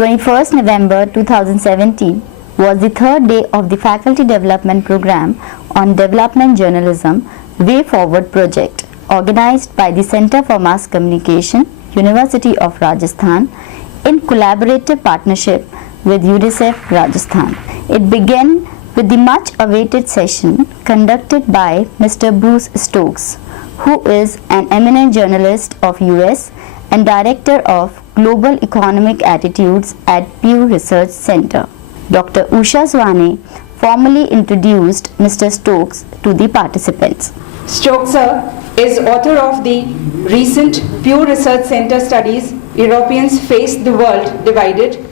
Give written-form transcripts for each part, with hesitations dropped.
21st November 2017 was the third day of the Faculty Development Program on Development Journalism Way Forward project, organized by the Center for Mass Communication, University of Rajasthan, in collaborative partnership with UNICEF Rajasthan. It began with the much awaited session conducted by Mr. Bruce Stokes, who is an eminent journalist of US and Director of Global Economic Attitudes at Pew Research Center. Dr. Usha Swane formally introduced Mr. Stokes to the participants. Stokes is author of the recent Pew Research Center studies, Europeans Face the World Divided,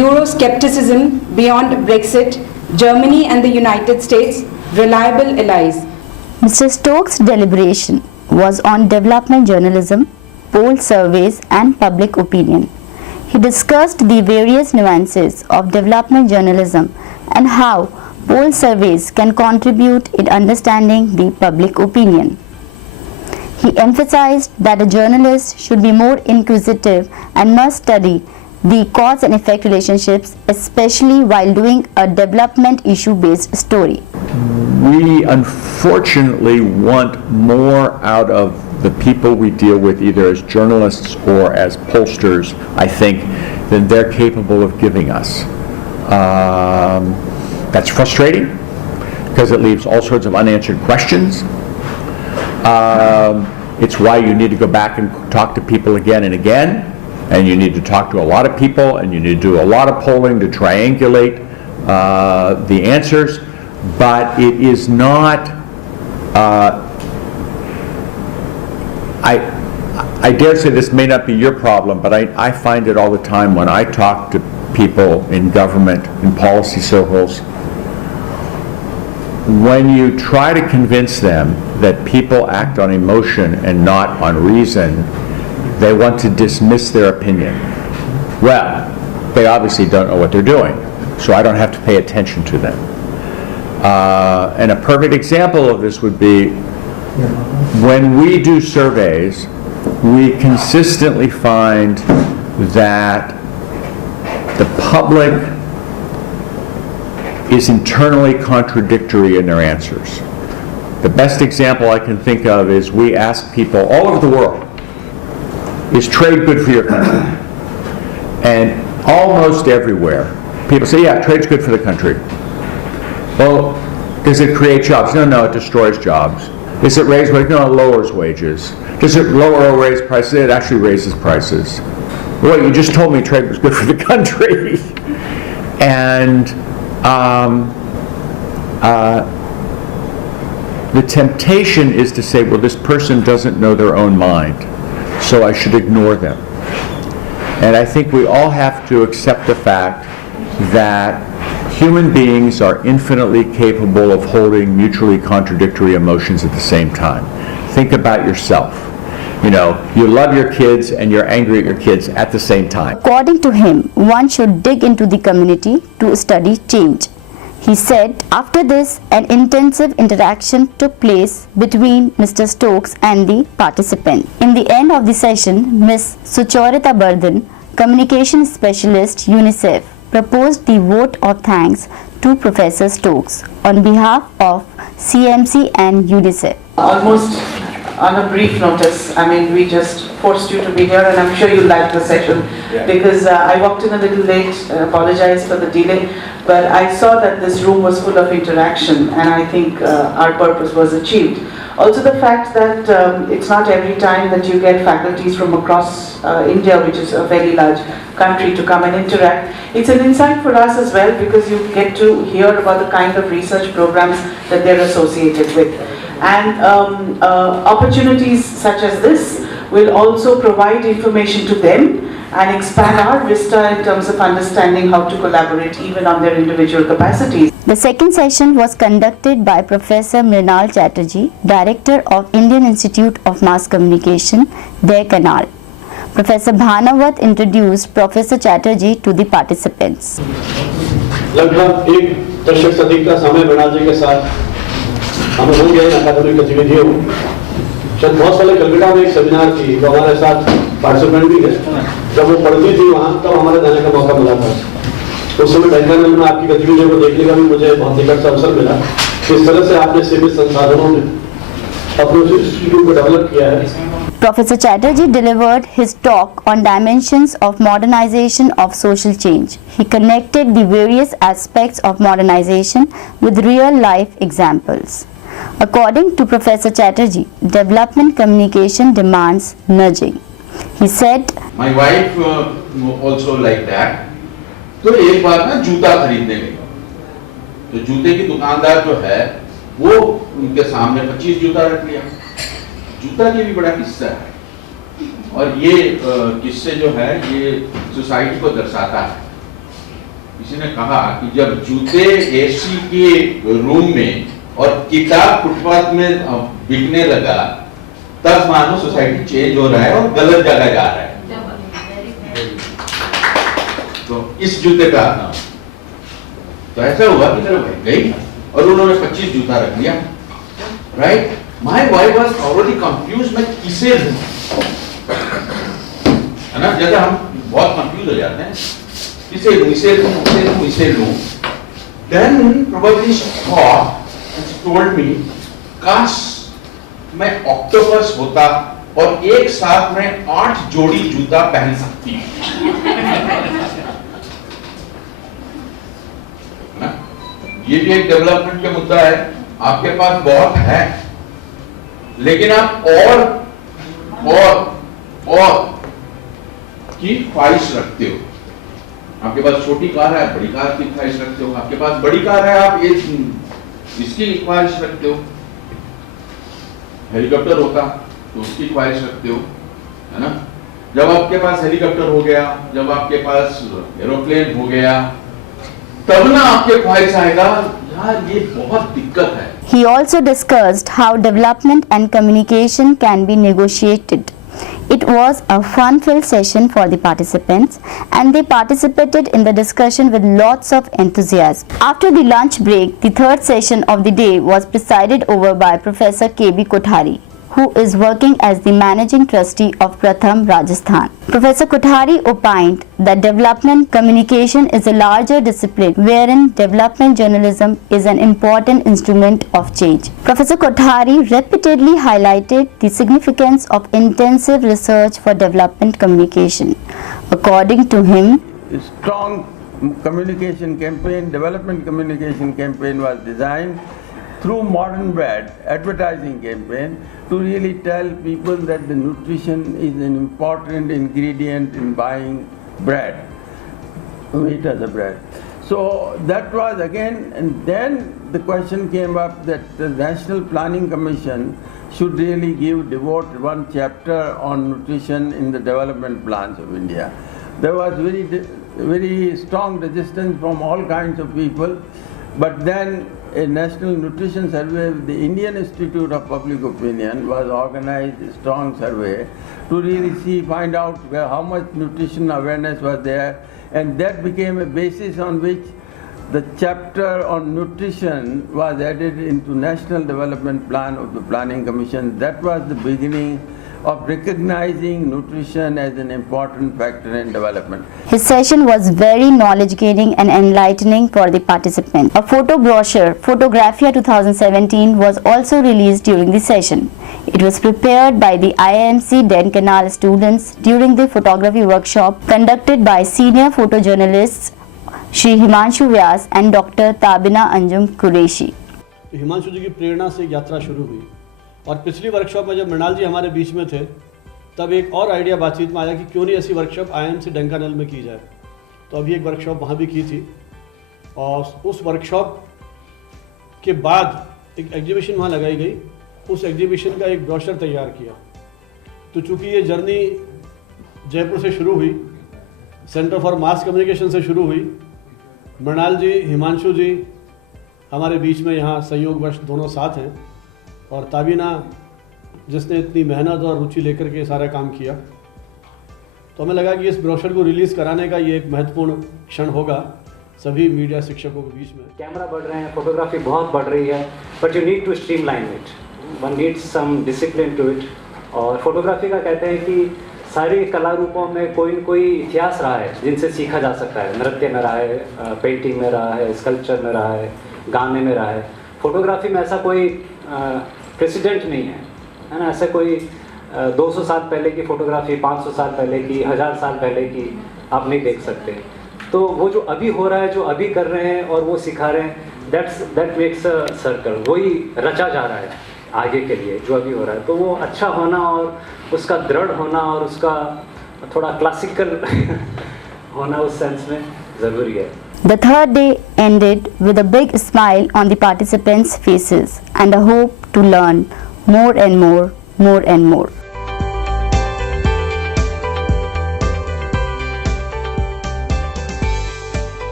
Euroscepticism Beyond Brexit, Germany and the United States, Reliable Allies. Mr. Stokes' deliberation was on development journalism, poll surveys and public opinion. He discussed the various nuances of development journalism and how poll surveys can contribute in understanding the public opinion. He emphasized that a journalist should be more inquisitive and must study the cause and effect relationships, especially while doing a development issue-based story. We unfortunately want more out of the people we deal with, either as journalists or as pollsters, I think, than they're capable of giving us. That's frustrating because it leaves all sorts of unanswered questions. It's why you need to go back and talk to people again and again, and you need to talk to a lot of people, and you need to do a lot of polling to triangulate the answers. But it is not, I dare say this may not be your problem, but I find it all the time when I talk to people in government, in policy circles. When you try to convince them that people act on emotion and not on reason, they want to dismiss their opinion. Well, they obviously don't know what they're doing, so I don't have to pay attention to them. And a perfect example of this would be when we do surveys, we consistently find that the public is internally contradictory in their answers. The best example I can think of is we ask people all over the world, is trade good for your country? And almost everywhere, people say, yeah, trade's good for the country. Well, does it create jobs? No, it destroys jobs. Does it raise wages? No, it lowers wages. Does it lower or raise prices? It actually raises prices. Well, you just told me trade was good for the country. And the temptation is to say, well, this person doesn't know their own mind, so I should ignore them. And I think we all have to accept the fact that human beings are infinitely capable of holding mutually contradictory emotions at the same time. Think about yourself. You know, you love your kids and you're angry at your kids at the same time. According to him, one should dig into the community to study change. He said after this, an intensive interaction took place between Mr. Stokes and the participant. In the end of the session, Ms. Sucharita Bardhan, communication specialist, UNICEF, proposed the vote of thanks to Professor Stokes on behalf of CMC and UNICEF. Almost on a brief notice, I mean, we just forced you to be here, and I'm sure you liked the session, because I walked in a little late, apologize for the delay, but I saw that this room was full of interaction, and I think our purpose was achieved. Also the fact that it's not every time that you get faculties from across India, which is a very large country, to come and interact. It's an insight for us as well, because you get to hear about the kind of research programs that they're associated with. And opportunities such as this will also provide information to them and expand our vista in terms of understanding how to collaborate even on their individual capacities. The second session was conducted by Professor Mrinal Chatterjee, Director of Indian Institute of Mass Communication, Deccanal. Professor Bhanavat introduced Professor Chatterjee to the participants. लगभग एक दशक से अधिक का समय मृणाल जी के साथ हम हो गए अकादमिक गतिविधियों शायद बहुत साल कलकत्ता में एक सेमिनार थी, जो हमारे साथ पार्टिसिपेंट भी है, जब वो पढ़ती थी वहाँ, तब हमारे जाने का मौका मिला था। उस समय ढंकानल में आपकी गतिविधियों को देखने का भी मुझे बहुत निकट से अवसर मिला। किस तरह से आपने सीमित संसाधनों में अपने इंस्टीट्यूट को डेवलप किया है। Professor Chatterjee delivered his talk on dimensions of modernization of social change. He connected the various aspects of modernization with real-life examples. According to Professor Chatterjee, development communication demands nudging. He said, My wife also like that. तो एक बार ना जूता खरीदने गई, तो जूते की दुकानदार जो है वो उनके सामने 25 जूता रख लिया। जूता की भी बड़ा किस्सा है, और ये किस्से जो है ये सोसाइटी को दर्शाता है। किसी ने कहा कि जब जूते एसी के रूम में और किताब फुटपाथ में बिकने लगा, तब मानो सोसाइटी चेंज हो रहा है और गलत जगह जा रहा है। तो इस जूते का नाम, तो ऐसा हुआ कि मेरा भाई गई और उन्होंने 25 जूता रख लिया, right. My wife was already confused, मैं किसे लूं, है ना, जैसे हम बहुत कंफ्यूज हो जाते हैं, किसे लूं, इसे लूं, इसे लूं, इसे लूं। Then probably she thought and she told me, काश मैं ऑक्टोपस होता और एक साथ में 8 जोड़ी जूता पहन सकती ना। ये भी एक डेवलपमेंट का मुद्दा है। आपके पास बहुत है, लेकिन आप और की ख्वाहिश रखते हो। आपके पास छोटी कार है, बड़ी कार की ख्वाहिश रखते हो। आपके पास बड़ी कार है, आप इसकी ख्वाहिश रखते हो। हेलीकॉप्टर होता तो उसकी ख्वाहिश रखते हो, है ना। जब आपके पास हेलीकॉप्टर हो गया, जब आपके पास एरोप्लेन हो गया, तब ना आपके ख्वाहिश आएगा, यार ये बहुत दिक्कत है। he also discussed how development and communication can be negotiated. It was a fun-filled session for the participants, and they participated in the discussion with lots of enthusiasm. After the lunch break, the third session of the day was presided over by Professor K.B. Kothari, who is working as the managing trustee of Pratham Rajasthan. Professor Kothari opined that development communication is a larger discipline wherein development journalism is an important instrument of change. Professor Kothari repeatedly highlighted the significance of intensive research for development communication. According to him, a strong communication campaign, development communication campaign was designed through modern bread advertising campaign to really tell people that the nutrition is an important ingredient in buying bread, wheat as a bread. So that was again, and then the question came up that the National Planning Commission should really devote one chapter on nutrition in the development plans of India. There was very strong resistance from all kinds of people, but then a national nutrition survey with the Indian Institute of Public Opinion was organized, a strong survey, to really find out how much nutrition awareness was there, and that became a basis on which the chapter on nutrition was added into National Development Plan of the Planning Commission. That was the beginning of recognizing nutrition as an important factor in development. his session was very knowledge-gaining and enlightening for the participants. A photo brochure, Photographia 2017, was also released during the session. It was prepared by the IIMC Denkanal students during the photography workshop conducted by senior photojournalists Shri Himanshu Vyas and Dr. Tabina Anjum Qureshi. Himanshu जी की प्रेरणा से यात्रा शुरू हुई, और पिछली workshop में जब मृणाल जी हमारे बीच में थे, तब एक और आइडिया बातचीत में आया कि क्यों नहीं ऐसी वर्कशॉप IIMC डंकानल में की जाए। तो अभी एक वर्कशॉप वहाँ भी की थी, और उस वर्कशॉप के बाद एक एग्जीबिशन वहाँ लगाई गई। उस एग्जीबिशन का एक ब्रोशर तैयार किया। तो चूँकि ये जर्नी जयपुर से शुरू हुई, सेंटर फॉर मास कम्युनिकेशन से शुरू हुई, मृणाल जी, हिमांशु जी हमारे बीच में यहाँ संयोगवश दोनों साथ हैं, और ताबीना जिसने इतनी मेहनत और रुचि लेकर के सारा काम किया। तो हमें लगा कि इस ब्रोशर को रिलीज़ कराने का ये एक महत्वपूर्ण क्षण होगा सभी मीडिया शिक्षकों के बीच में। कैमरा बढ़ रहे हैं, फोटोग्राफी बहुत बढ़ रही है, but you need to streamline it. One needs some discipline to it. और फोटोग्राफी का कहते हैं कि सारे कला रूपों में कोई न कोई इतिहास रहा है जिनसे सीखा जा सकता है। नृत्य में रहा है, पेंटिंग में रहा है, स्कल्पचर में रहा है, गाने में रहा है। फोटोग्राफी में ऐसा कोई प्रेसिडेंट नहीं है ना। ऐसा कोई 200 साल पहले की फोटोग्राफी, 500 साल पहले की, 1000 साल पहले की आप नहीं देख सकते। तो वो जो अभी हो रहा है, जो अभी कर रहे हैं और वो सिखा रहे हैं, दैट मेक्स अ सर्कल। वही रचा जा रहा है आगे के लिए जो अभी हो रहा है। तो वो अच्छा होना और उसका दृढ़ होना और उसका थोड़ा क्लासिकल होना उस सेंस में ज़रूरी है। The third day ended with a big smile on the participants' faces and a hope to learn more and more and more.